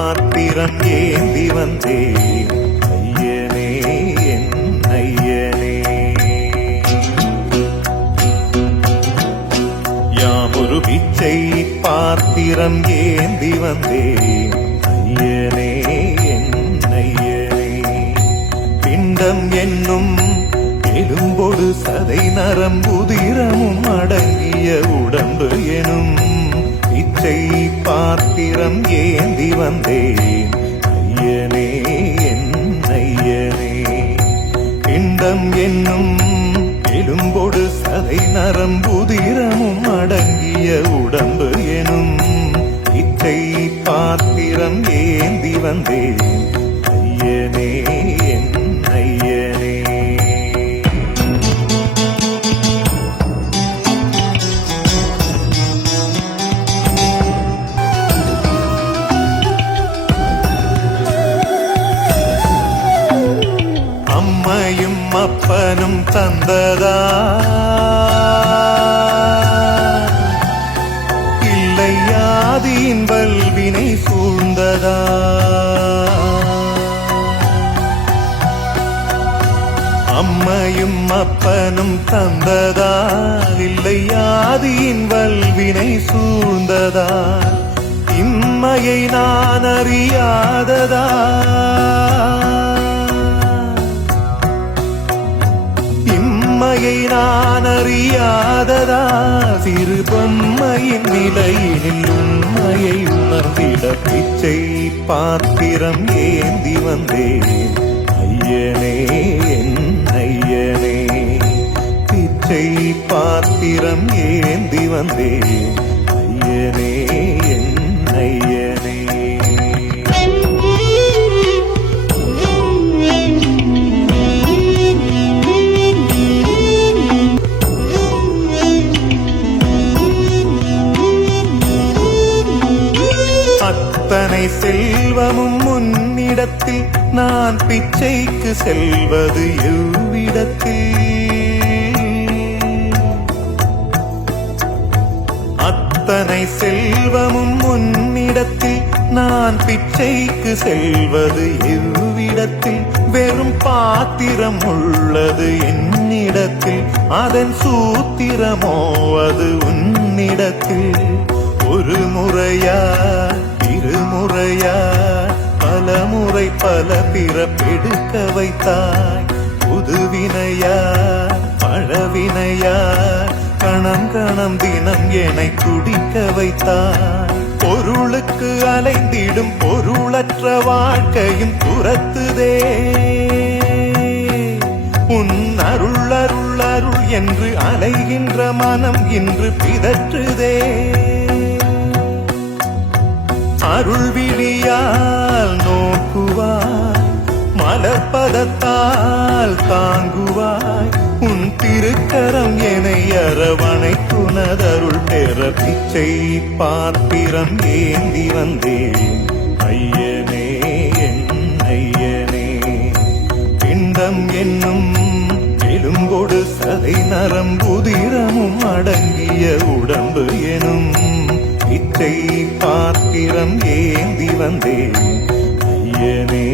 பாத்திரம் ஏந்தி வந்தேன் ஐயனே என் ஐயனே. யாமொரு பிச்சை பாத்திரம் ஏந்தி வந்தேன் ஐயனே என் ஐயனே. பிண்டம் என்னும் எலும்பொடு சதை நரம்புதிரமும் அடங்கிய உடம்பு எனும் பிச்சை பாத்திரம் ஏந்தி வந்தேன் ஐயனே என் ஐயனே. பிண்டம் என்னும் எலும்பொடு சதை நரம்புதிரமும் அடங்கிய உடம்பு எனும் பிச்சை பாத்திரம் ஏந்தி வந்தேன் ஐயனே என் ஐயனே. அம்மையும் அப்பனும் தந்ததா இல்லை ஆதியின் வல்வினை சூழ்ந்ததா. அம்மையும் அப்பனும் தந்ததா இல்லை ஆதியின் வல்வினை சூழ்ந்ததா. இம்மையை நான் அறியாததா உண்மையை நான் அறியாததா. சிறு பொம்மையின் நிலையினில் உண்மையை உணர்ந்திட பிச்சை பாத்திரம் ஏந்தி வந்தேன் ஐயனே என் ஐயனே. பிச்சை பாத்திரம் ஏந்தி வந்தேன் ஐயனே என் ஐயனே. அத்தனை செல்வமும் முன்னிடத்தில் நான் பிச்சைக்கு செல்வது எவ்விடத்தில். அத்தனை செல்வமும் முன்னிடத்தில் நான் பிச்சைக்கு செல்வது எவ்விடத்தில். வெறும் பாத்திரம் உள்ளது என்னிடத்தில், அதன் சூத்திரமோ அது உன்னிடத்தில். ஒரு முறையா இருமுறையா பல முறை பல பிறப்பெடுக்க வைத்தாய். புதுவினையா பழவினையா கணம் கணம் தினம் என்னை துடிக்க வைத்தாய். பொருளுக்கு அலைந்திடும் பொருளற்ற வாழ்க்கையும் துரத்துதே. உன் அருள் அருள் அருள் என்று அலைகின்ற மனம் இன்று பிதற்றுதே. அருள் விழியால் நோக்குவாய், மலர்பதத்தால் தாங்குவாய். உன் திருக்கரம் என்னை அரவணைத்துனதருள் பெற பிச்சை பாத்திரம் ஏந்தி வந்தேன் ஐயனே என் ஐயனே. பிண்டம் என்னும் எலும்பொடு சதை நரம்புதிரமும் அடங்கிய உடம்பு எனும் பிச்சை பாத்திரம் ஏந்தி வந்தேன் ஐயனே.